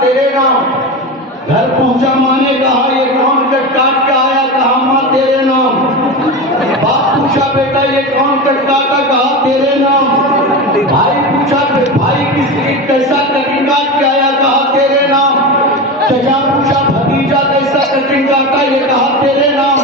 تیرے نام. گھر پہنچا ماں نے کہا یہ کون کٹ کاٹ کے آیا؟ کہا ماں تیرے نام. باپ پوچھا بیٹا یہ کون کٹ کاٹا؟ کہا تیرے نام. بھائی پوچھا بھائی کس لیے کیسا کٹنگ کاٹ کے آیا؟ کہا تیرے نام. چچا پوچھا بھتیجا کیسا کٹنگ کاٹا؟ یہ کہا تیرے نام.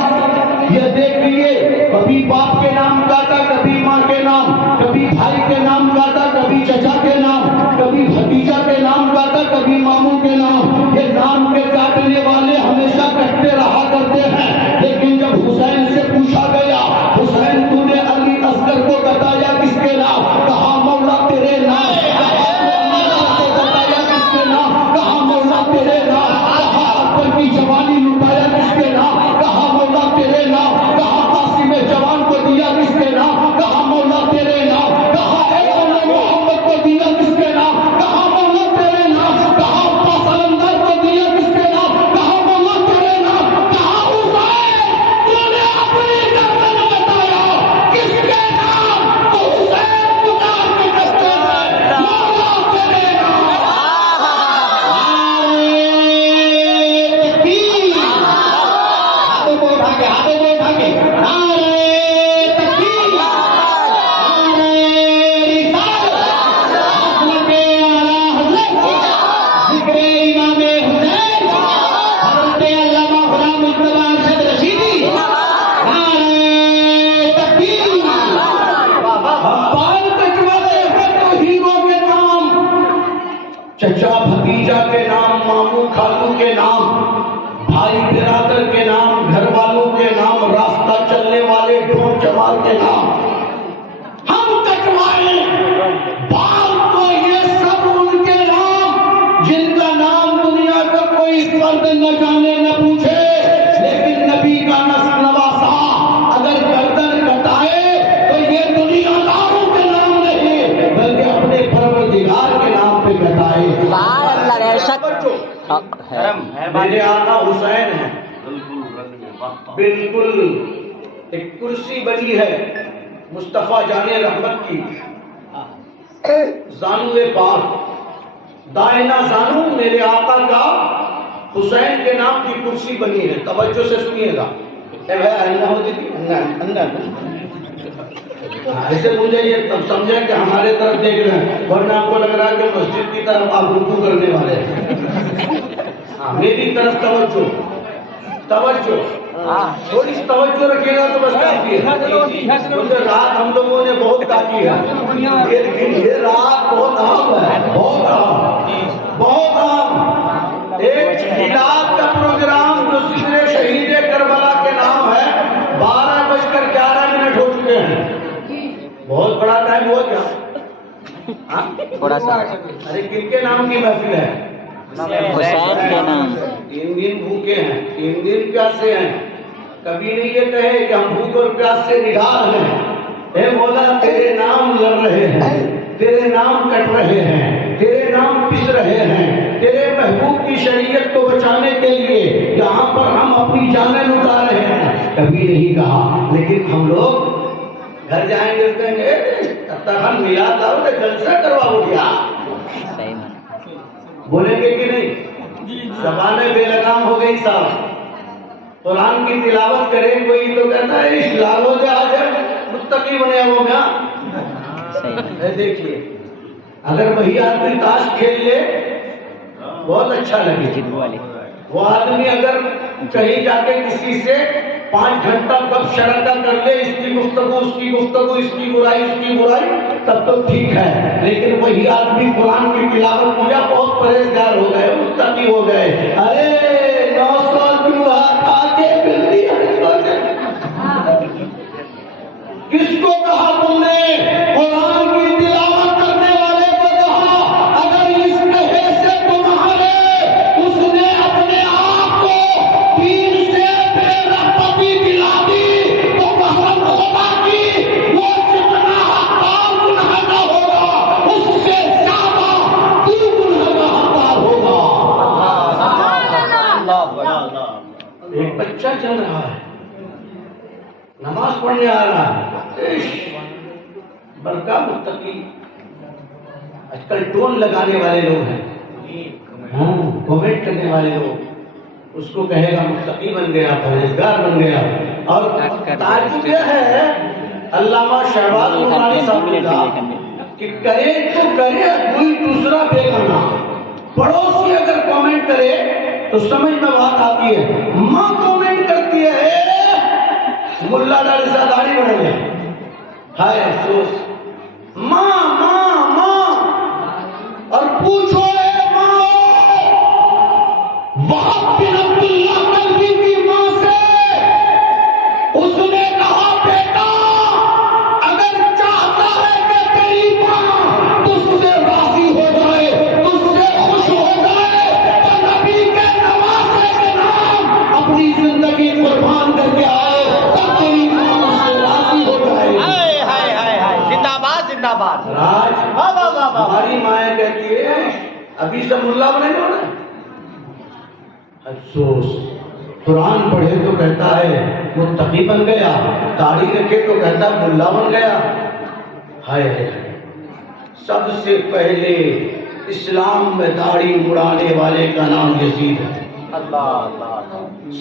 یہ دیکھیے کبھی باپ کے نام کاٹا، کبھی ماں کے نام، کبھی بھائی کے نام کاٹا، کبھی چچا کے نام، کبھی بھتیجا کے نام کاٹا، کبھی ماموں کے نام. یہ نام کے کاٹنے والے ہمیشہ کٹتے رہا کرتے ہیں. لیکن جب حسین سے پوچھا گیا حسین تو نے علی اصغر کو بتایا کس کے نام؟ کہا مولا تیرے نام. بتایا کس کے نام؟ کہا مولا تیرے نام. کہا اکبر کی جوانی لٹایا کس کے نام؟ کہا مولا تیرے نام. کہا قاسم جوان کو دیا کس کے نام؟ کہا مولا تیرے نام. کہا محمد کو دیا کس کے نام؟ کہا مولا تیرے نام. کہا سلندر کو دیا کس کے نام؟ کہا مولا تیرے نام. کہا حسین تو نے اپنی گردن بتایا کس کے نام؟ تو حسین پکار کے کہتے ہیں مولا تیرے نام. ہاتھوں کو اٹھا کے چچا بھتیجا کے نام، ماموں خالو کے نام، بھائی برادر کے نام، گھر والوں کے نام، راستہ چلنے والے ڈھونڈ جمال کے نام ہم کٹوائے. بال تو یہ سب ان کے نام جن کا نام دنیا کا کوئی فرد نہ جانے نہ پوچھے، لیکن نبی کا نسل نواسا اگر گردن کٹائے تو یہ دنیا داروں کے نام نہیں بلکہ اپنے پروردگار کے نام پہ کٹائے. میرے آقا حسین ہیں. بالکل ایک کرسی بنی ہے مصطفیٰ جان رحمت کی، زانو پاک دائنا زانو میرے آقا کا حسین کے نام کی کرسی بنی ہے. توجہ سے سنیے گا. ایسے مجھے یہ تب سمجھے کہ ہمارے طرف دیکھ رہے ہیں، ورنہ آپ کو لگ رہا ہے کہ مسجد کی طرف آپ رکوع کرنے والے ہیں. میری طرف توجہ تھوڑی سی توجہ رکھیے گا تو بس کافی ہے. کیونکہ رات ہم لوگوں نے بہت کاٹی ہے، لیکن یہ رات بہت اہم ہے، بہت اہم. ایک میلاد کا پروگرام جو ذکر شہید کربلا کے نام ہے 12:11 ہو چکے ہیں. بہت بڑا ٹائم ہوا کیا؟ تھوڑا سا. ارے کن کے نام کی محفل ہے؟ حسین کے نام. 3 دن بھوکے ہیں، 3 دن پیاسے ہیں. کبھی نہیں یہ کہے کہ ہم بھوک اور پیاس سے نڈال ہیں. اے مولا تیرے نام لڑ رہے ہیں، تیرے نام کٹ رہے ہیں، تیرے نام پس رہے ہیں. تیرے محبوب کی شریعت کو بچانے کے لیے یہاں پر ہم اپنی جانیں لٹا رہے ہیں. کبھی نہیں کہا. لیکن ہم لوگ گھر جائیں گے کہیں گے ہم ملا تھا جلسہ کرواؤ گیا. بولیں گے کہ نہیں؟ زبانیں بے لگام ہو گئی صاحب. قرآن کی تلاوت کرے کوئی تو کہتا ہے اس لالو سے آ جائے متقی بنے ہو گیا. دیکھیے اگر وہی آدمی تاش کھیل لے بہت اچھا لگے. وہ آدمی اگر کہیں جا کے کسی سے 5 گھنٹہ گپ شرکا کر لے، اس کی گفتگو اس کی گفتگو، اس کی برائی تب تو ٹھیک ہے. لیکن وہی آدمی قرآن کی تلاوت کیا بہت پرہیزگار ہو گئے، متقی ہو گئے. ارے 9 سال کی کھا کے ملتی کس کو کہا تم نے؟ قرآن کی تلاوت کرنے والے کو کہا. اگر اس کہے سے تمہارے اس نے اپنے آپ کو دین سے بے رغبتی دلا دی تو قسم خدا کی وہ جتنا حقدار گنہگار ہوگا اس سے زیادہ تو گنہگار ہوگا. ایک بچہ چل رہا ہے، نماز پڑھنے آ رہا ہے، بڑکا متقی. آج کل ٹون لگانے والے لوگ ہیں، ہاں کمنٹ کرنے والے لوگ اس کو کہے گا متقی بن گیا، پرہیزگار بن گیا. اور تعجب یہ ہے علامہ شہباز نورانی صاحب کا کہ کرے تو کرے کوئی دوسرا بیگانہ، پڑوسی اگر کمنٹ کرے تو سمجھ میں بات آتی ہے. ماں کمنٹ کرتی ہے ملا ڈالی سا داڑھی بڑھ گیا، ہائے افسوس. ماں ماں ماں، اور پوچھو اے ماں وہب بن عبداللہ کلبی کی ماں سے، اس نے کہا بیٹا اگر چاہتا ہے کہ تیری ماں تجھ سے راضی ہو جائے، تجھ سے خوش ہو جائے، تو نبی کے نواسے کے نام اپنی زندگی قربان کر کے آئے، تب تیری ماں تجھ سے راضی ہو جائے. ہائے ہائے ہائے ہائے، زندہ باد زندہ باد. راج ہماری مائیں کہتی ہے ابھی سے ملا بنے گا نا. افسوس قرآن پڑھے تو کہتا ہے متقی بن گیا، داڑھی رکھے تو کہتا ہے ملا بن گیا. ہائے سب سے پہلے اسلام میں داڑھی مڑانے والے کا نام یزید ہے.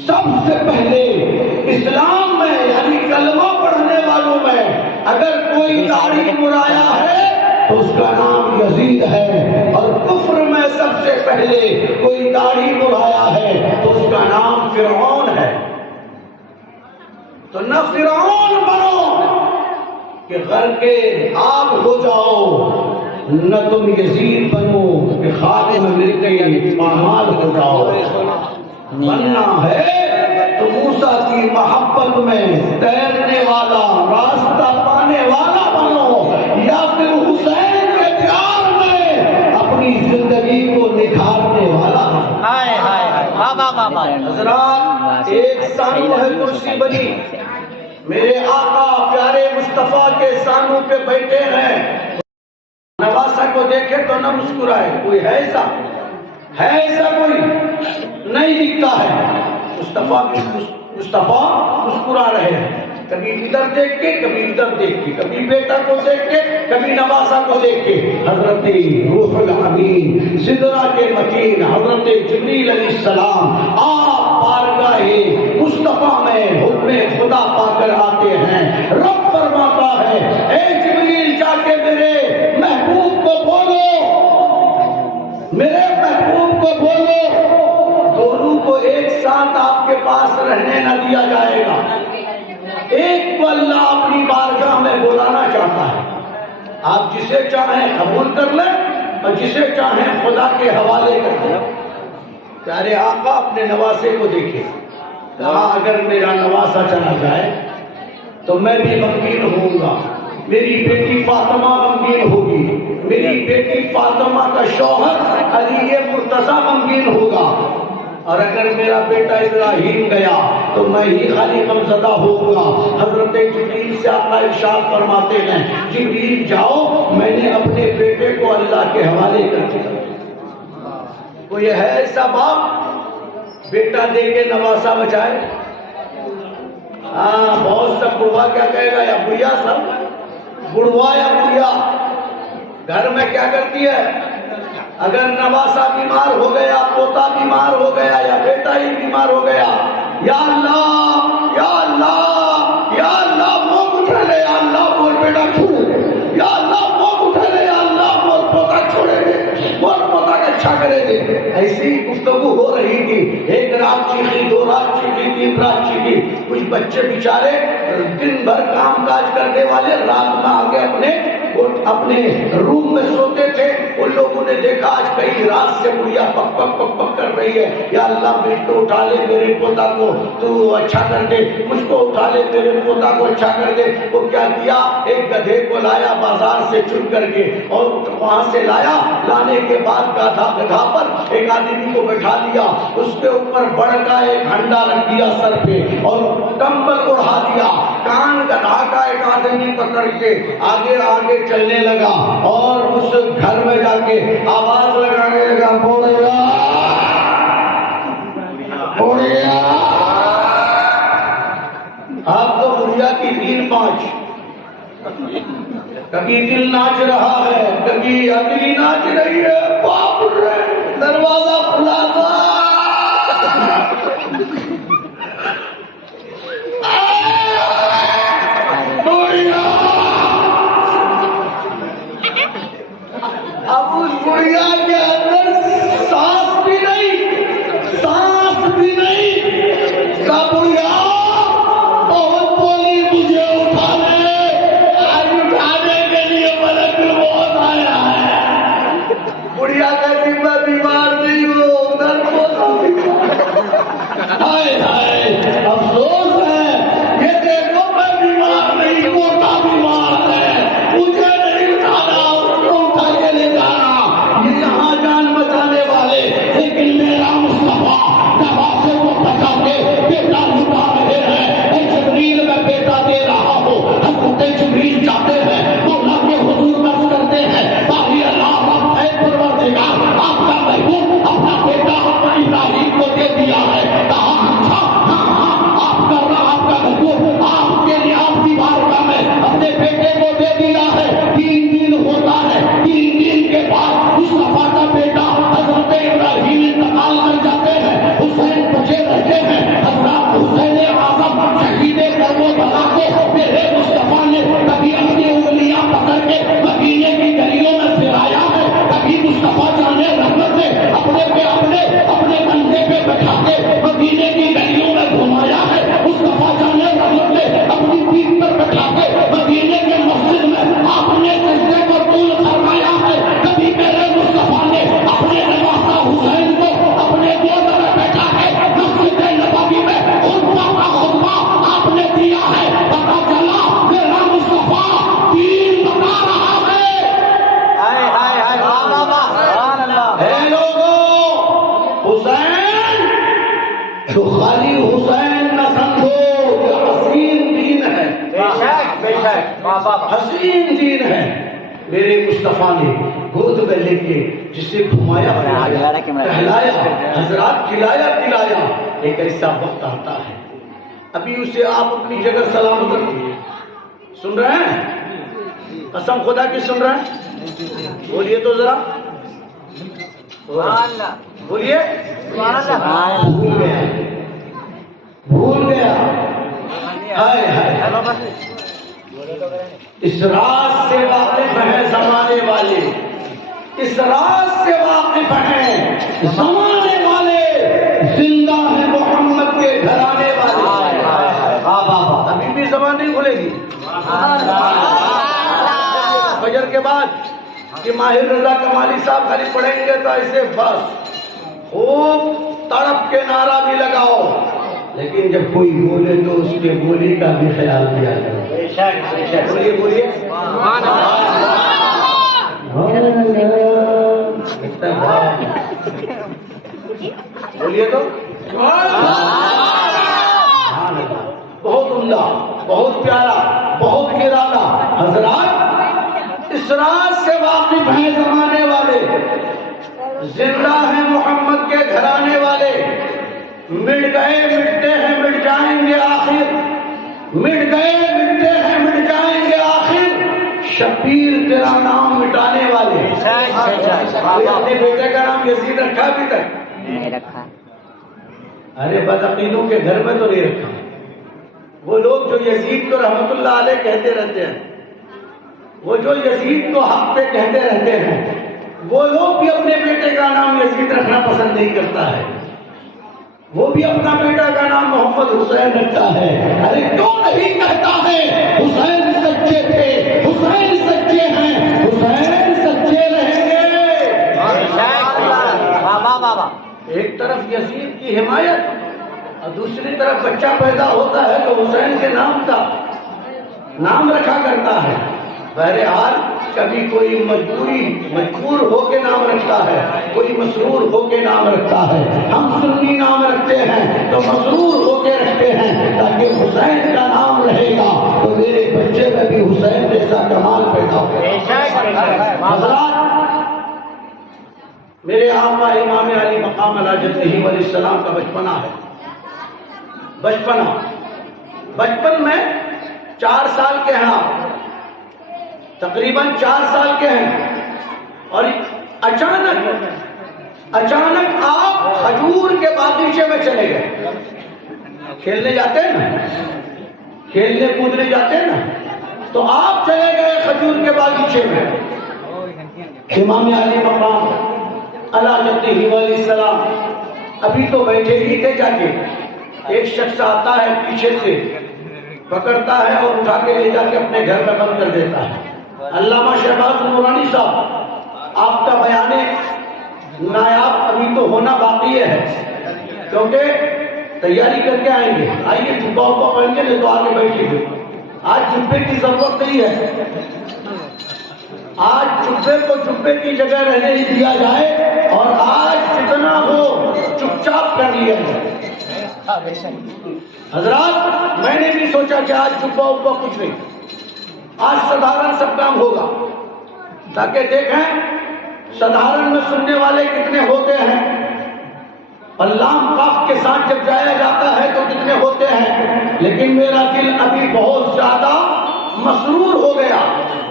سب سے پہلے اسلام میں یعنی کلمہ پڑھنے والوں میں اگر کوئی داڑھی مڑایا ہے تو اس کا نام یزید ہے. اور کفر میں سب سے پہلے کوئی داڑھی مڑایا ہے تو اس کا نام فرعون ہے. تو نہ فرعون بنو کہ غرق آگ ہو جاؤ، نہ تم یزید بنو کہ خاک میں مل کے پامال ہو جاؤ. بننا ہے تو موسیٰ کی محبت میں تیرنے والا، راستہ پانے والا بنو، یا پھر حسین کے پیار میں اپنی زندگی کو نکھارنے والا بنو. ہائے ہائے ہائے، بابا بابا. حضرات ایک سانو ہے کرسی بنی، میرے آقا پیارے مصطفیٰ کے سانو پہ بیٹھے ہیں. نواسا کو دیکھے تو نہ مسکرائے، کوئی ہے ایسا؟ ہے ایسا کوئی؟ نہیں دکھتا ہے. مصطفیٰ مسکرا رہے ہیں، کبھی ادھر دیکھ کے کبھی ادھر دیکھ کے، کبھی بیٹا کو دیکھ کے کبھی نواسا کو دیکھ کے. حضرت روح الامین سدرہ کے متین حضرت جبریل علیہ السلام آپ بارگاہ مصطفیٰ میں حکم خدا پا کر آتے ہیں. رب فرماتا ہے اے جبریل جا کے میرے محبوب کو بولو، میرے محبوب کو بولو دونوں کو ایک ساتھ آپ کے پاس رہنے نہ دیا جائے گا. ایک کو اللہ اپنی بارگاہ میں بلانا چاہتا ہے. آپ جسے چاہیں قبول کر لیں اور جسے چاہیں خدا کے حوالے کر دیں. پیارے آقا اپنے نواسے کو دیکھیں، کہا اگر میرا نواسا چلا جائے تو میں بھی غمگین ہوں گا، میری بیٹی فاطمہ غمگین ہوگی، میری بیٹی فاطمہ کا شوہر علی مرتضیٰ غمگین ہوگا، اور اگر میرا بیٹا ابراہیم گیا تو میں ہی خالی غمزدہ ہوں گا. حضرت جبریل سے آقا ارشاد فرماتے ہیں جبریل جاؤ میں نے اپنے بیٹے کو اللہ کے حوالے کر دیا. کوئی ہے ایسا باپ بیٹا دے کے نواسا بچائے؟ ہاں بہت سا بڑھوا کیا کہے گا، یا بڑھیا سب بڑھوا یا بڑھیا گھر میں کیا کرتی ہے؟ اگر نواسا بیمار ہو گیا، پوتا بیمار ہو گیا، یا بیٹا ہی بیمار ہو گیا، یا اللہ یا اللہ یا اللہ منہ اٹھا لے، یا اللہ بول بیٹا چھوڑے دے، یا اللہ منہ اٹھا لے، یا اللہ بول پوتا چھوڑے دے، بول پوتا کا اچھا کرے دے. ایسی گفتگو ہو رہی تھی. ایک رات چیخی، دو رات چیخی، تین رات چیخی. کچھ بچے بیچارے دن بھر کام کاج کرنے والے رات میں آگے اپنے روم میں سوتے تھے. ان لوگوں نے دیکھا آج کئی رات سے بڑھیا پک پک پک پک کر رہی ہے، یا اللہ مجھ کو اٹھا لے، میرے پوتا کو تو اچھا کر دے، مجھ کو اٹھا لے، میرے پوتا کو اچھا کر دے. وہ کیا کیا، ایک گدھے کو لایا بازار سے چن کر کے، اور وہاں سے لایا. لانے کے بعد گدھا پر ایک آدمی کو بٹھا دیا، اس کے اوپر بڑھ کا ایک ہنڈا رکھ دیا سر پہ، اور کمبل اڑا دیا. کان گدھا کا ایک آدمی پکڑ کے آگے آگے چلنے لگا، اور اس گھر میں جا کے آواز لگانے لگا، بوڑیا بوڑیا. آپ تو بڑھیا کی 3-5 کبھی دل ناچ رہا ہے، کبھی اگلی ناچ رہی ہے. باپ رے دروازہ اب اس بڑھیا کے اندر سانس بھی نہیں کا بڑھیا بہت بولی مجھے اٹھا لے، آج اٹھانے کے لیے ملک الموت آیا ہے۔ بڑھیا کہتی میں بیمار نہیں ہوں، ادھر ہائے ہائے افسوس ہے، یہ دیکھو میں بیمار نہیں، موٹا بیمار ہے، مجھے نہیں اٹھانا، اٹھا کے لے جانا، یہ یہاں جان بچانے والے، لیکن میرا مصطفیٰ دروازے کو بچا کے بیٹا لٹا رہے ہیں۔ اے جبریل میں بیٹا دے رہا ہوں، حضرت جبریل جاتے ہیں مولا کے حضور عرض کرتے ہیں باقی اللہ اے پروردگار آپ کا محبوب اپنا بیٹا ابراہیم کو دے دیا ہے، کہا اچھا ہاں آپ کا محبوب آپ کے لیے آپ کی بارگاہ میں اپنے بیٹے کو دے دیا ہے۔ 3 دن ہوتا ہے، 3 دن کے بعد مصطفیٰ کا بیٹا حضرت ابراہیم انتقال کر جاتے ہیں، حسین بچے رہتے ہیں۔ حضرت حسین اعظم شہید کربلا کو میرے مصطفیٰ نے کبھی اپنی انگلیاں پکڑ کے مدینے کی گلیوں میں پھرایا ہے، کبھی مصطفیٰ جانے رحمت نے اپنے کندھے پہ بٹھا کے مدینے کی گلیوں میں گھمایا ہے، مصطفیٰ جانے رحمت نے اپنی پیٹھ پر بٹھا کے مدینے کے مسجد میں آپ نے سجدے کو طول فرمایا ہے، کبھی میرے مصطفیٰ نے اپنے نواسا حسین کو اپنے گود میں بیٹھا ہے، مسجد نبوی میں خطبہ کا خطبہ آپ نے دیا ہے۔ پتا چلا میرا مصطفیٰ دین بتا رہا ہے۔ ہائے ہائے ہائے واہ واہ واہ سبحان اللہ۔ اے لوگوں، حسین تو خالی حسین نہ سمجھو، یہ حسین دین ہے، بے شک واہ واہ واہ۔ حسین دین ہے۔ میرے مصطفیٰ نے گود میں لے کے جسے گھمایا ٹہلایا، حضرات کھلایا پلایا، ایک ایسا وقت آتا ہے ابھی اسے آپ اپنی جگہ سلامت رکھیے۔ سن رہے ہیں؟ قسم خدا کی سن رہے ہیں؟ بولیے تو ذرا، سبحان اللہ بولیے۔ سبحان اللہ۔ بھول گیا ہائے ہائے۔ اس راز سے واقف ہیں زمانے والے، اس راز سے واقف ہیں زمانے والے، زندہ ہے محمد کے گھرانے والے۔ ابھی بھی زبان نہیں کھلے گی فجر کے بعد کہ ماہر رضا کمالی صاحب خالی پڑھیں گے تو ایسے بس خوب تڑپ کے نعرہ بھی لگاؤ، لیکن جب کوئی بولے تو اس کے بولی کا بھی خیال کیا جائے۔ بولیے بولیے بولیے تو بہت عمدہ، بہت پیارا، بہت نرالا۔ حضرات اس راز سے واقف ہیں زمانے والے، زندہ ہیں محمد کے گھرانے والے، مٹ گئے مٹتے ہیں مٹ جائیں گے آخر، مٹ گئے مٹتے ہیں مٹ جائیں گے آخر، شبیر تیرا نام مٹانے والے۔ اپنے بیٹے کا نام یزید رکھا ابھی تک؟ نہیں رکھا۔ ارے بدعقیدوں کے گھر میں تو نہیں رکھا۔ وہ لوگ جو یزید کو رحمت اللہ علیہ کہتے رہتے ہیں، وہ جو یزید کو حق پہ کہتے رہتے ہیں، وہ لوگ بھی اپنے بیٹے کا نام یزید رکھنا پسند نہیں کرتا ہے، وہ بھی اپنا بیٹا کا نام محمد حسین رکھتا ہے۔ ارے کیوں نہیں کہتا ہے حسین سچے تھے، حسین سچے ہیں، حسین سچے رہیں گے۔ ایک طرف یزید کی حمایت اور دوسری طرف بچہ پیدا ہوتا ہے تو حسین کے نام کا نام رکھا کرتا ہے۔ بہرحال کبھی کوئی مجبور ہو کے نام رکھتا ہے، کوئی مسرور ہو کے نام رکھتا ہے۔ ہم سنی نام رکھتے ہیں تو مسرور ہو کے رکھتے ہیں تاکہ حسین کا نام رہے گا تو میرے بچے میں بھی حسین جیسا کمال پیدا ہو۔ حضرات میرے آقا امام علی مقام علیہ علیہ السلام کا بچپنا ہے، بچپن میں 4 سال کے ہیں آپ، تقریباً 4 سال کے ہیں، اور اچانک آپ کھجور کے باغیچے میں چلے گئے. کھیلنے جاتے ہیں نا, کھیلنے کودنے جاتے ہیں نا, تو آپ چلے گئے کھجور کے باغیچے میں. امام علی مقام علیہ السلام ابھی تو بیٹھے ہی تھے, جا کے ایک شخص آتا ہے پیچھے سے, پکڑتا ہے اور اٹھا کے لے جا کے اپنے گھر میں بند کر دیتا ہے. علامہ شہباز نورانی صاحب, آپ کا بیان نایاب ابھی تو ہونا باقی ہے, کیونکہ تیاری کر کے آئیں گے. آئیے جبہ وبا پہن گے نہیں تو آگے بیٹھیے گے. آج جبے کی ضرورت نہیں ہے, آج جبے کو جبے کی جگہ رہنے ہی دیا جائے, اور آج جتنا ہو چپ چاپ کر لیا جائے. حضرات میں نے بھی سوچا کہ آج جبہ وبا کچھ نہیں, آج سدھارن سب کام ہوگا, تاکہ دیکھیں سدھارن میں سننے والے کتنے ہوتے ہیں, اور لام کاف کے ساتھ جب جایا جاتا ہے تو کتنے ہوتے ہیں. لیکن میرا دل ابھی بہت زیادہ مسرور ہو گیا,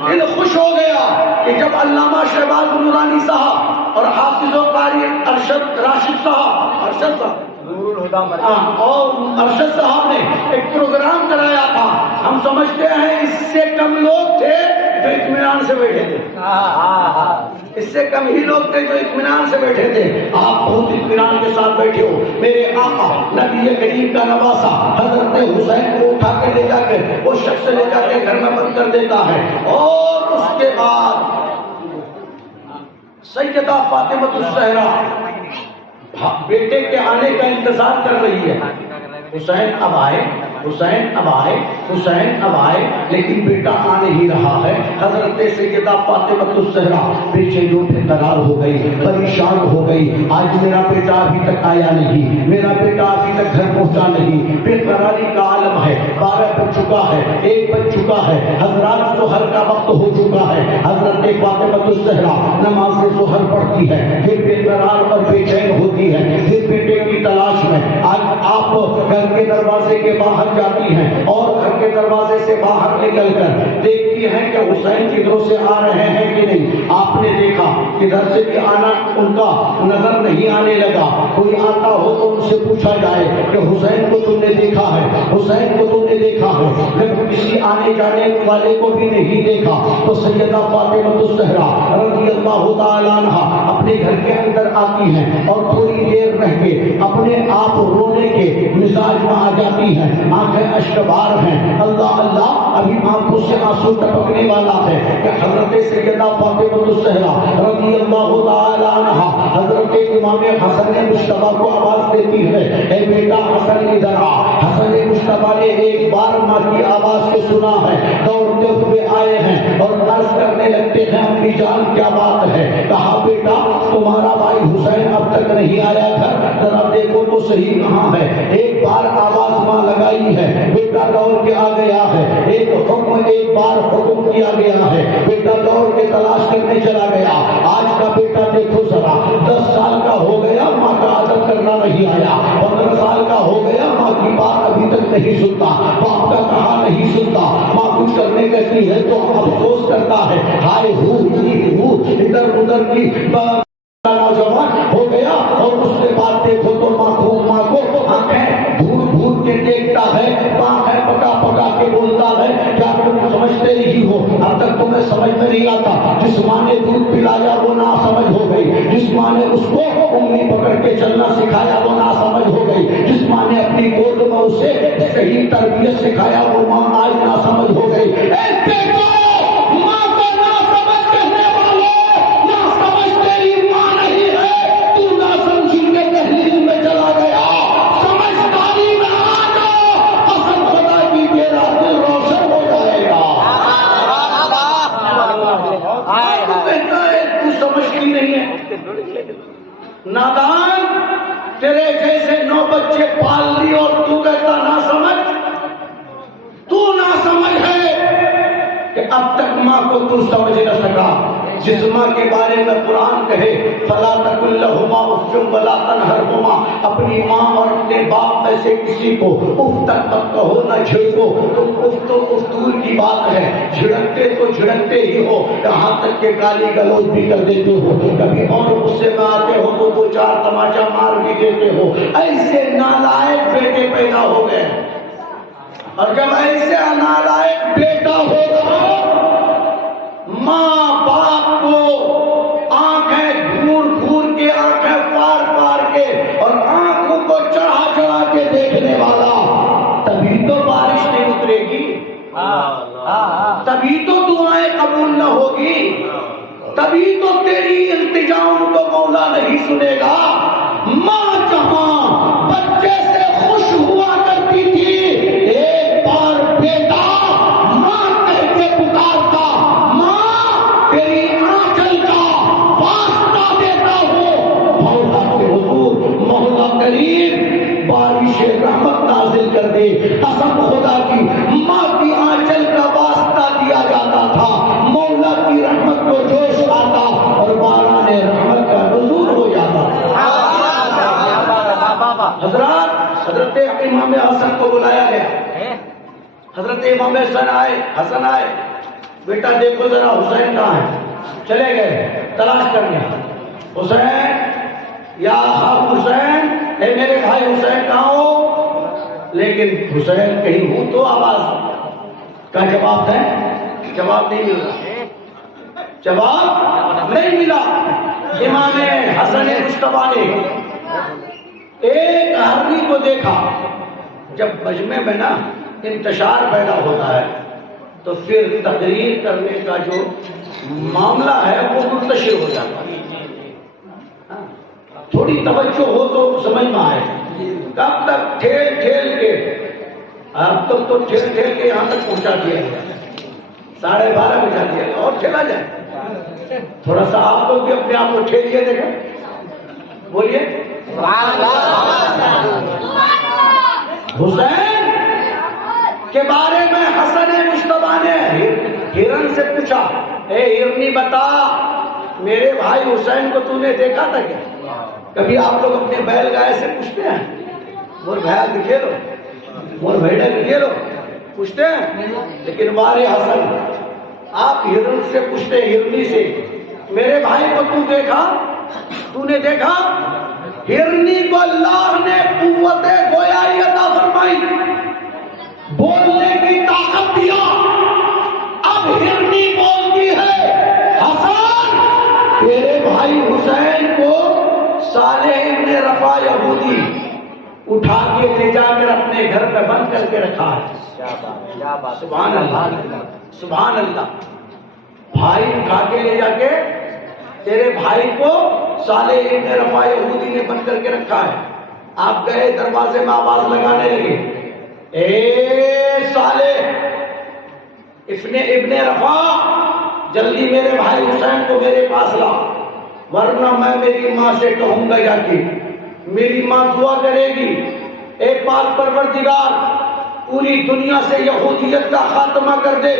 دل خوش ہو گیا کہ جب علامہ شہباز نورانی صاحب اور حافظ و قاری ارشد راشد صاحب اور ارشد صاحب نے ایک پروگرام کرایا تھا. ہم سمجھتے ہیں اس سے کم لوگ تھے جو اطمینان سے بیٹھے تھے, اس سے کم ہی لوگ تھے جو اطمینان سے بیٹھے تھے. آپ بہت اطمینان کے ساتھ بیٹھے ہو. میرے آقا نبی کریم کا نواسا حضرت حسین کو اٹھا کے لے جا کے وہ شخص لے جا کے گھر میں بند کر دیتا ہے, اور اس کے بعد سیدہ فاطمہ الزہرا بیٹے کے آنے کا انتظار کر رہی ہے. حسین اب آئے, حسین اب آئے, حسین اب آئے, لیکن بیٹا آ نہیں رہا ہے. حضرت سیدہ فاطمہ الزہرا بے چین و بے قرار ہو گئی, پریشان ہو گئی. آج میرا بیٹا ابھی تک آیا نہیں, میرا بیٹا ابھی تک گھر پہنچا نہیں. بے قراری کا عالم ہے. 12 بج چکا ہے, 1 بج چکا ہے, حضرات ظہر کا وقت ہو چکا ہے. حضرت فاطمہ الزہرا نماز ظہر پڑھتی ہے, پھر بے قرار اور بے چین ہوتی ہے, پھر بیٹے کی تلاش میں. آج آپ گھر کے دروازے کے باہر جاتی ہیں اور گھر کے دروازے سے باہر نکل کر دیکھتی ہیں کہ حسین کدھروں سے آ رہے ہیں کہ نہیں. آپ نے دیکھا کدھر سے بھی آنا ان کا نظر نہیں آنے لگا. کوئی آتا ہو تو ان سے پوچھا جائے کہ حسین کو تم نے دیکھا ہے, حسین کو تم نے دیکھا ہے. جب کسی آنے جانے والے کو بھی نہیں دیکھا تو سیدہ فاطمہ الزہرا رضی اللہ تعالی عنہا اپنے گھر کے اندر آتی ہیں اور تھوڑی دیر رہ کے اپنے آپ رونے کے مزاج میں آ جاتی ہیں. آنکھیں اشکبار ہیں, اللہ اللہ, ابھی آنکھوں سے آنسو ٹپکنے والا ہے کہ حضرت سیدہ فاطمہ الزہرا رضی اللہ تعالی عنہا حضرت امام حسن مصطفیٰ کو آواز دیتی ہے, اے بیٹا حسن ادھر آ. حسن مصطفیٰ نے ایک بار ماں کی آواز کو سنا ہے, دوڑتے ہوئے آئے ہیں اور عرض کرنے لگتے ہیں امی جان کیا بات ہے. کہا بیٹا تمہارا بھائی حسین اب تک نہیں آیا گھر, ذرا دیکھو تو صحیح کہاں ہے. ایک بار آواز ماں لگائی ہے, بیٹا دوڑ کے آ گیا ہے. ایک بار حکم کیا گیا ہے, بیٹا دوڑ کے تلاش کرنے چلا گیا. آج کا بیٹا دیکھو ذرا, 10 سال کا ہو گیا, ماں کا ادب کرنا نہیں آیا. 15 سال کا ہو گیا, ماں کی بات ابھی تک نہیں سنتا, باپ کا کہا نہیں سنتا. ماں کچھ کرنے کہتی ہے تو افسوس کرتا ہے, ہائے ادھر ادھر کی نوجوان ہو گیا. اور اس کے بعد دیکھو تو ماں کو آنکھیں دھور دھور کے دیکھتا ہے, آنکھیں پکا پکا کے بولتا ہے. کیا تم سمجھتے نہیں ہو, اب تک تمہیں سمجھ میں نہیں آتا. جس ماں نے دودھ پلایا وہ نا سمجھ ہو گئی, جس ماں نے اس کو انگلی پکڑ کے چلنا سکھایا وہ نا سمجھ ہو گئی, جس ماں نے اپنی گود میں اسے صحیح تربیت سکھایا وہ ماں آج نا سمجھ ہو گئی. نادان, تیرے جیسے 9 بچے پال لی اور تو کہتا نہ سمجھ. تو نہ سمجھ ہے کہ اب تک ماں کو تو سمجھ نہ سکا. جس ماں کے بارے میں قرآن کہے فلا تقل لهما اف ولا تنهرهما, اپنی ماں اور اپنے باپ میں سے کسی کو اف تک مت کہو نہ جھڑکو. اف تو اف دور کی بات ہے, جھڑکتے تو جھڑکتے ہی ہو, یہاں تک کہ گالی گلوچ بھی کر دیتے ہو. کبھی اور غصے میں آتے ہو تو 2-4 تماچا مار بھی بھی دیتے ہو. ایسے نالائق بیٹے پیدا ہو گئے. اور جب ایسے نالائق بیٹا ہوگا ماں باپ کو آنکھیں گھور گھور کے آنکھیں پار پار کے اور آنکھوں کو چڑھا چڑھا کے دیکھنے والا, تبھی تو بارش نہیں اترے گی, تبھی تو دعائیں قبول نہ ہوگی, تبھی تو تیری التجاؤں کو مولا نہیں سنے گا. ماں جہاں بچے سے خوش ہوا کرتی تھی, ایک بار بیٹا ماں کہہ کے پکارتا, ماں تیری آنچل کا واسطہ دیتا ہوں مولا کے حضور, مولا کریم بارش رحمت نازل کر دے. قسم خدا کی ماں کی آنچل کا واسطہ دیا جاتا تھا, مولا کی رحمت کو جوش آتا اور باران رحمت کا نزول ہو جاتا. حضرت امام حسن کو بلایا گیا. حضرت امام حسن آئے, بیٹا دیکھو ذرا حسین کہاں ہے. چلے گئے تلاش کرنے. حسین یا حسین, اے میرے بھائی حسین کہاں ہو؟ لیکن حسین کہیں ہوں تو آواز کا جواب ہے, جواب نہیں مل رہا, جواب نہیں ملا. امام حسن مصطفیٰ نے ایک آدمی کو دیکھا. جب مجمع میں نا انتشار پیدا ہوتا ہے تو پھر تقریر کرنے کا جو معاملہ ہے وہ منتشر ہو جاتا ہے. تھوڑی توجہ ہو تو سمجھ میں آئے. کب تک ٹھیل ٹھیل کے, اب تک تو ٹھیل ٹھیل کے یہاں تک پہنچا دیا گیا, 12:30 بجا دیا گیا, اور ٹھیلا جائے. تھوڑا سا آپ کو بھی اپنے آپ کو ٹھیلیے دیکھا, بولیے. حسین کے بارے میں حسن مصطفیٰ نے ہرن سے پوچھا, اے ہرنی بتا میرے بھائی حسین کو تو نے دیکھا تھا کیا؟ کبھی آپ لوگ اپنے بیل گائے سے پوچھتے ہیں, مور بھیا دکھے لو, مور بھیڑا دکھے لو, پوچھتے ہیں؟ لیکن بارے حسن آپ ہرن سے پوچھتے, ہرنی سے, میرے بھائی کو تو دیکھا, تو نے دیکھا؟ ہرنی کو اللہ نے قوت گویائی عطا فرمائی, بولنے کی طاقت دیا. اب ہرنی بولتی ہے, حسن تیرے بھائی حسین کو صالح ابن رفع یہودی اٹھا کے لے جا کر اپنے گھر پہ بند کر کے رکھا ہے. سبحان اللہ, سبحان اللہ. بھائی اٹھا کے لے جا کے تیرے بھائی کو صالح ابن رفع یہودی نے بند کر کے رکھا ہے. آپ گئے دروازے میں آواز لگانے لگے, اے صالح ابن رفع, جلدی میرے بھائی حسین کو میرے پاس لا, ورنہ میں میری ماں سے کہوں گا جا کے, میری ماں دعا کرے گی, اے پاک پروردگار پوری دنیا سے یہودیت کا خاتمہ کر دے.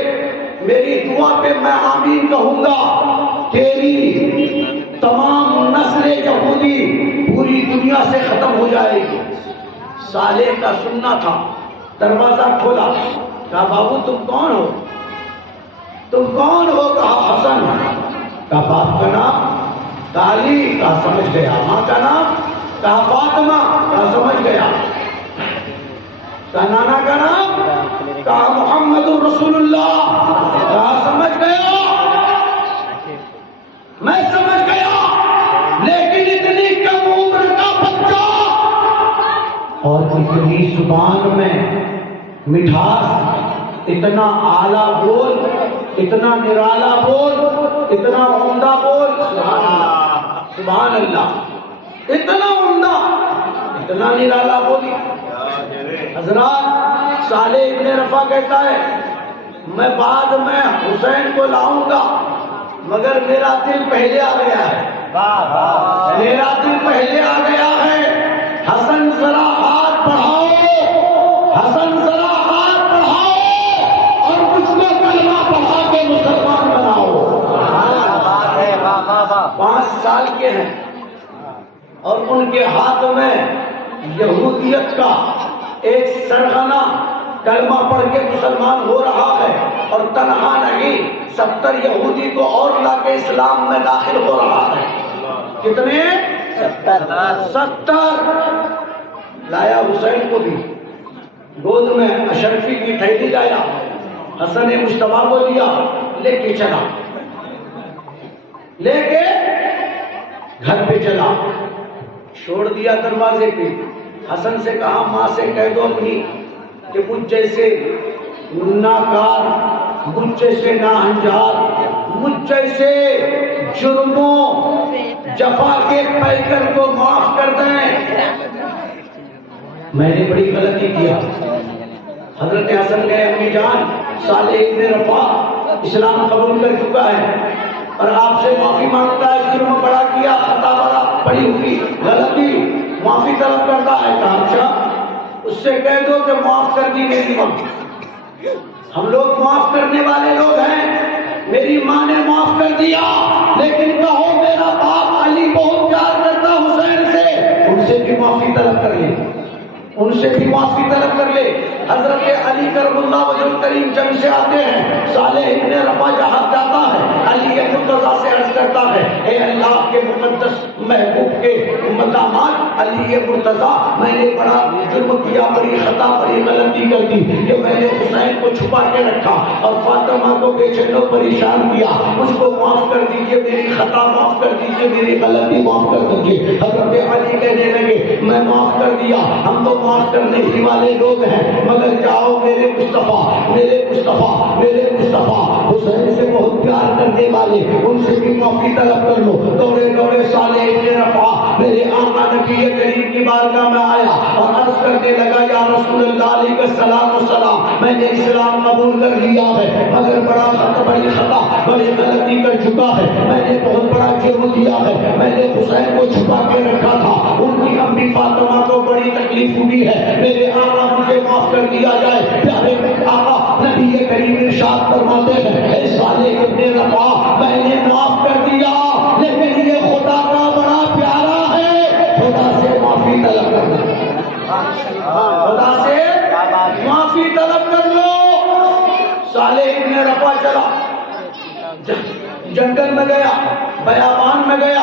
میری دعا پہ میں آمین کہوں گا, تیری تمام نسل یہودی پوری دنیا سے ختم ہو جائے گی. صالح کا سننا تھا. دروازہ کھولا, کہا بابو تم کون ہو؟ تم کون ہو؟ کہا حسن. کہا باپ کا نام؟ کہا علی. کہا سمجھ گیا. ماں کا نام؟ کہا فاطمہ. کہا سمجھ گیا. کہا نانا کا نام؟ کہا محمد رسول اللہ. کہا سمجھ گیا, میں سمجھ گیا, لیکن اتنی کم عمر کا بچہ اور اتنی زبان میں مٹھاس, اتنا اعلیٰ بول, اتنا نرالا بول, اتنا عمدہ بول. سبحان اللہ, سبحان اللہ. اتنا عمدہ, اتنا نرالا بولی. حضرات صالح ابن رفع کہتا ہے میں بعد میں حسین کو لاؤں گا, مگر میرا دل پہلے آ گیا ہے, میرا دل پہلے آ گیا ہے. حسن ذرا ہاتھ بڑھاؤ, حسن ذرا ہاتھ بڑھاؤ اور مجھ کو کلمہ پڑھا کے مسلمان بناؤ. 5 سال کے ہیں اور ان کے ہاتھ میں یہودیت کا ایک سرغنہ کلمہ پڑھ کے مسلمان ہو رہا ہے, اور تنہا نہیں 70 یہودی کو اور لا کے اسلام میں داخل ہو رہا ہے. کتنے؟ 70 لایا حسین کو بھی گود میں اشرفی کی تھیلی لایا حسن مصطفیٰ کو دیا لے کے چلا لے کے گھر پہ چلا چھوڑ دیا دروازے پہ حسن سے کہا ماں سے کہہ دو اپنی کہ مجھ جیسے ناکار مجھ جیسے ناہنجار مجھ جیسے جرموں جفا کے پیکر کو معاف کر دیں میں نے بڑی غلطی کیا حضرت حسن گئے امی جان صالح ابن رفاع اسلام قبول کر چکا ہے اور آپ سے معافی مانگتا ہے جرم بڑا کیا خطا بڑا بڑی ہوئی غلطی معافی طلب کرتا ہے کہا اچھا اس سے کہہ دو کہ معاف کر دی میری ماں ہم لوگ معاف کرنے والے لوگ ہیں میری ماں نے معاف کر دیا لیکن کہو میرا باپ علی بہت پیار کرتا حسین سے ان سے بھی معافی طلب کر لے ان سے بھی معافی طلب کر لے حضرت علی کرم اللہ وجہ کریم جب سے آتے ہیں صالح ابن رفاع جہاں جاتا ہے علی مرتضیٰ سے عرض کرتا ہے اے اللہ کے مقدس محبوب کے مقامات علی مرتضیٰ میں نے بڑا جرم کیا بڑی خطا بڑی غلطی کر دی کہ میں نے حسین کو چھپا کے رکھا اور فاطمہ کو بے چین و پریشان کیا مجھ کو معاف کر دیجئے میری خطا معاف کر دیجئے میری غلطی معاف کر دیجئے حضرت علی کہنے لگے میں معاف کر دیا ہم تو معاف کرنے ہی والے لوگ ہیں مگر جاؤ میرے مصطفیٰ میرے مصطفیٰ میرے مصطفیٰ حسین سے بہت پیار کرنے والے ان سے بھی معافی طلب کر لو دوڑے دوڑے صالح ابن رفاع میرے آقا نبی کریم کی بارگاہ میں آیا اور عرض کرنے لگا یا رسول اللہ علیہ السلام والسلام میں نے اسلام قبول کر لیا ہے مگر بڑا بڑی خطا بڑی غلطی کر چکا ہے میں نے بہت بڑا جرم کیا ہے میں نے حسین کو چھپا کے رکھا تھا ان کی امی فاطمہ کو بڑی تکلیف ہوئی ہے میرے آقا مجھے معاف کر دیا جائے پیارے آقا نبی کریم ارشاد فرماتے ہیں اے صالح ابن رفاع میں نے معاف کر دیا لیکن یہ خدا کا بڑا پیارا ہے خدا سے معافی طلب کر لو خدا سے معافی طلب کر لو صالح ابن رفاع چلا جنگل میں گیا بیابان میں گیا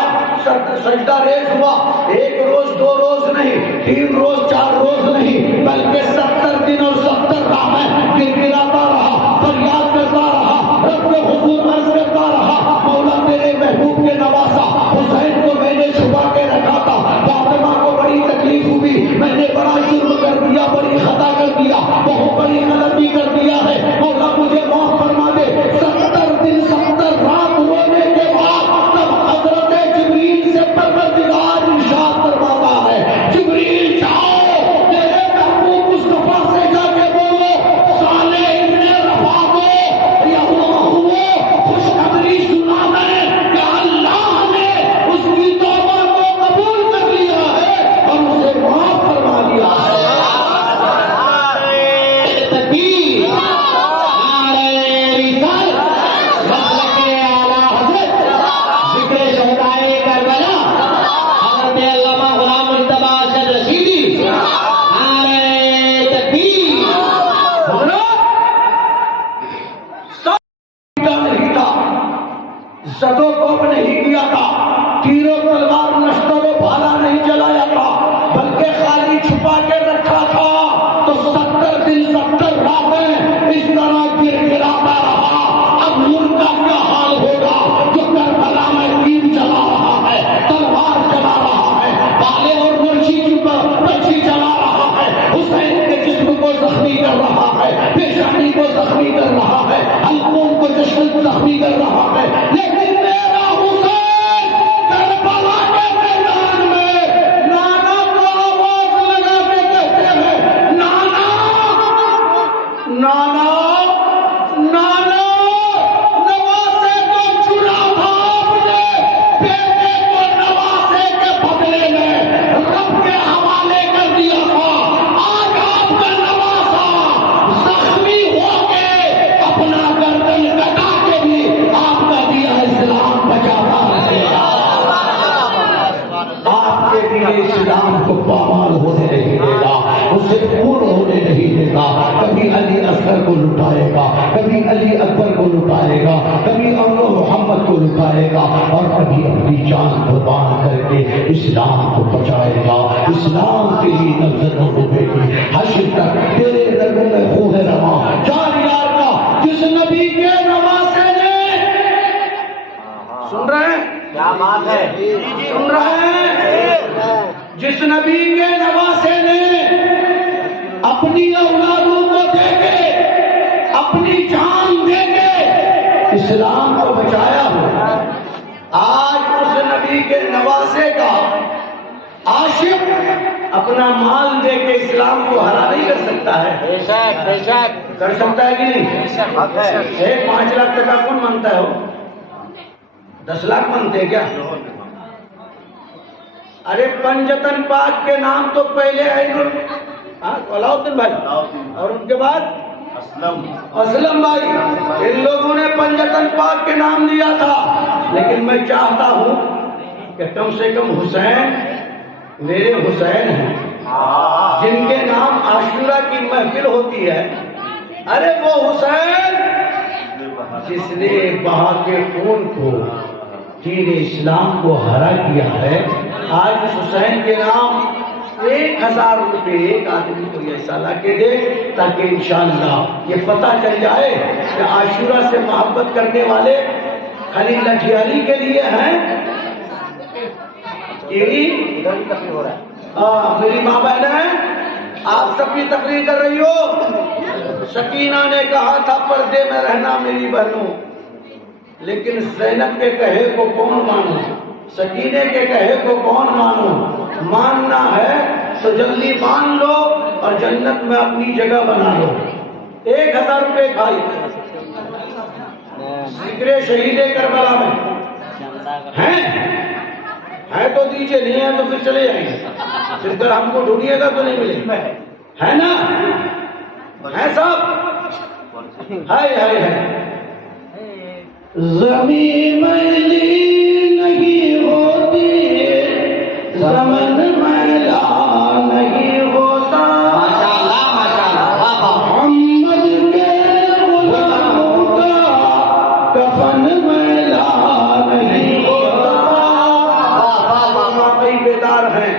سجدہ ریز ہوا ایک روز دو روز نہیں 3 روز 4 روز نہیں بلکہ 70 دن اور 70 راتیں گڑگڑاتا رہا فریاد کرتا رہا رب کے حضور عرض کرتا رہا مولا میرے محبوب کے نواسا حسین کو میں نے چھپا کے رکھا تھا فاطمہ کو بڑی تکلیف ہوئی میں نے بڑا جرم کر دیا بڑی خطا کر دیا بہت بڑی غلطی کر دیا ہے مولا مجھے معاف فرما دے 70 دن 70 رات رونے کے بعد تب حضرت جبریل سے پروردگار ارشاد فرماتا ہے جبریل جاؤ میرے محبوب مصطفیٰ سے جا کے بولو صالح ابن رفاع کو یہ خوشخبری سنا دیں کہ اللہ نے اس کی توبہ کو قبول کر لیا ہے اور اسے معاف فرما دیا ہے تکبیر زدو کوپ نہیں کیا تھا تیر و تلوار نشتر و بھالا نہیں چلایا تھا بلکہ خالی چھپا کے رکھا تھا تو 70 دن 70 راتیں اس طرح گر گراتا رہا اب ان کا کیا حال ہوگا جو کربلا میں تیر چلا رہا ہے تلوار چلا رہا ہے بالے اور مرچی چلا رہا ہے حسین کے جسم کو زخمی کر رہا ہے پیشانی کو زخمی کر رہا ہے حلقوں کو زخمی کر رہا ہے لیکن میرا حسین کربلا کے میدان میں نانا کو آواز لگا کے کہتے ہیں نانا نانا نانا نواسے کو چنا تھا آپ نے بیٹے کو نواسے کے بدلے میں رب کے حوالے کر دیا تھا آج آپ کا نواسا زخمی ہو کے اپنا گردن کٹا کے بھی آپ کا دیا اسلام بچاتا رہے گا آپ کے دیا اسلام کو پامال ہونے نہیں دے گا اسے پور ہونے نہیں دے گا کبھی علی اصغر کو لٹائے گا کبھی علی اکبر کو لٹائے گا کبھی امر محمد کو اٹھائے گا اور کبھی اپنی جان قربان کر کے اسلام کو بچائے گا، اسلام کے لیے نظر ڈوبے گی، حشر تک تیرے رگوں میں خون رواں چار یار کا جس نبی کے نواسے نے، سن رہے ہیں کیا بات ہے، سن رہے ہیں، جس نبی کے نواسے نے اپنی اولادوں کو دے کے اپنی جان دے کے اسلام کو بچایا ہو، آج اس نبی کے نواسے کا عاشق اپنا مال دے کے اسلام کو ہرا نہیں کر سکتا ہے؟ بے شک بے شک، کر سکتا ہے کہ نہیں؟ حق ہے۔ 5 لاکھ ٹکا کون مانتا ہے ہو؟ 10 لاکھ مانتے ہیں کیا؟ ارے پنجتن پاک کے نام تو پہلے علاؤدین بھائی اور ان کے بعد اسلم بھائی، ان لوگوں نے پنجتن پاک کے نام دیا تھا، لیکن میں چاہتا ہوں کہ کم سے کم حسین میرے حسین ہیں جن کے نام عاشورہ کی محفل ہوتی ہے، ارے وہ حسین جس نے بہا کے خون کو دین اسلام کو ہرا کیا ہے، آج اس حسین کے نام 1000 روپے ایک آدمی کو ایسا لا کے دے تاکہ انشاءاللہ یہ پتہ چل جائے کہ عاشورہ سے محبت کرنے والے خالی لٹھیاری کے لیے ہیں، میری ماں بہن ہیں، آپ سب کی تقریر کر رہی ہو۔ سکینہ نے کہا تھا پردے میں رہنا میری بہنوں، لیکن زینب کے کہے کو کون مانو، سکینے کے کہے کو کون مانو؟ ماننا ہے تو جلدی مان لو اور جنت میں اپنی جگہ بنا لو۔ 1000 روپے کھائی ذکر شہید کربلا میں ہے تو دیجئے، نہیں ہے تو پھر چلے جائیں گے، پھر کل ہم کو ڈھونڈیے گا تو نہیں ملے، ہے نا؟ ہے صاحب؟ ہائے ہائے ہائے، زمین میلی نہیں ہوتی، زمن میلا نہیں ہوتا، محمد کے غلاموں کا کفن میلا نہیں ہوتا۔ بیدار ہیں،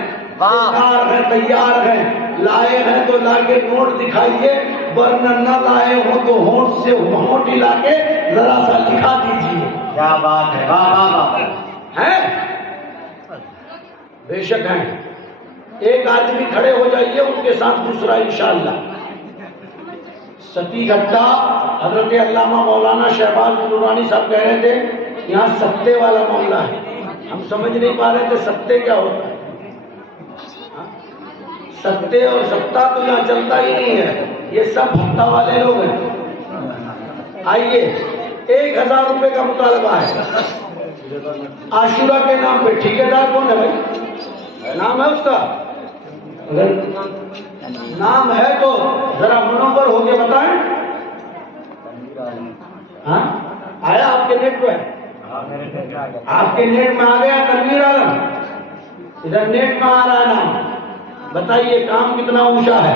تیار ہیں، لائے ہیں تو لا کے نوٹ دکھائیے، ورنہ نہ لائے ہو تو ہونٹ سے ہونٹ ہلا کے ذرا سا لکھا دیجیے۔ کیا بات ہے، واہ واہ واہ، ہیں بے شک ہیں، ایک آدمی کھڑے ہو جائیے ان کے ساتھ دوسرا انشاءاللہ۔ ستی گھٹا حضرت علامہ مولانا شہباز نورانی صاحب کہہ رہے تھے یہاں ستے والا معاملہ ہے، ہم سمجھ نہیں پا رہے تھے ستے کیا ہوتا ہے، ستے اور ستا تو یہاں چلتا ہی نہیں ہے، یہ سب ہفتہ والے لوگ ہیں۔ آئیے 1000 روپے کا مطالبہ ہے عاشورہ کے نام پہ، ٹھیکیدار کون ہے بھائی؟ نام ہے اس کا؟ اگر نام ہے تو ذرا منور ہو کے بتائیں۔ ہاں آیا آپ کے نیٹ پہ؟ آپ کے نیٹ میں آ گیا تنویر عالم، ادھر نیٹ میں آ رہا ہے نام، بتائیے کام کتنا اونچا ہے۔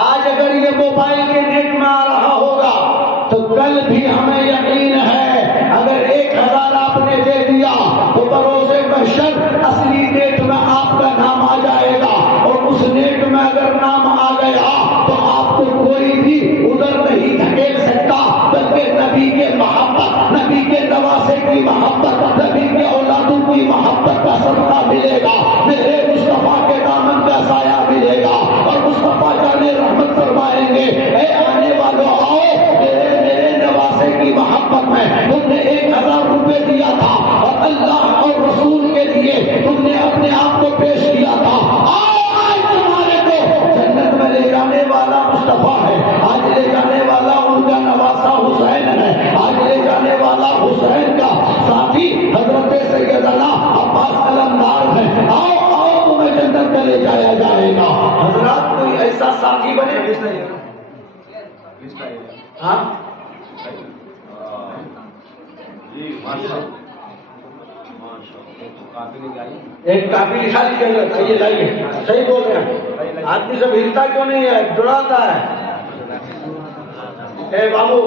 آج اگر یہ موبائل کے نیٹ میں آ رہا ہوگا تو کل بھی ہمیں یقین ہے اگر 1000 آپ نے دے دیا تو بروز محشر اصلی نیٹ میں آپ کا نام آ جائے گا، اور اس نیٹ میں اگر نام آ گیا تو آپ کو کوئی بھی ادھر نہیں دھکیل سکتا، بلکہ نبی کے محبت، نبی کے نواسے کی محبت، نبی کے اولادوں کی محبت کا صدقہ ملے گا، میرے مصطفیٰ کے دامن کا سایہ ملے گا، اور مصطفیٰ جان رحمت فرمائیں گے اے آنے والوں آؤ میرے نواسے کی محبت میں تم نے 1000 روپے دیا تھا اور اللہ اور رسول کے لیے تم نے اپنے آپ کو پیش کیا تھا، آؤ آج تمہارے کو جنت میں لے جانے والا مصطفیٰ ہے، آج لے جانے والا ان کا نواسا حسین ہے، آج لے جانے والا حسین کا ساتھی حضرت سیدنا عباس علمدار ہے، آؤ آؤ تمہیں جنت میں لے جایا جائے گا۔ حضرات کوئی ایسا ساتھی بنے ہاں ایک کاپی لکھا لیجیے، یہ لائیے، صحیح بول رہے ہیں، آدمی سب ہلتا کیوں نہیں ہے، جڑاتا ہے۔ اے بابو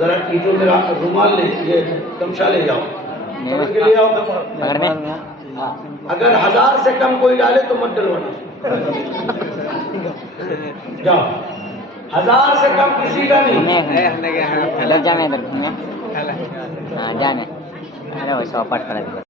ذرا ٹیچو میرا رومال لے یہ تمشا لے جاؤ پکڑ کے لے آؤ پکڑ میں اگر 1000 سے کم کوئی ڈالے تو مت ڈلوانا جاؤ 1000 سے کم کسی کا نہیں ادھر جانے ادھر ہاں جانے ارے وہ 100 پٹ کر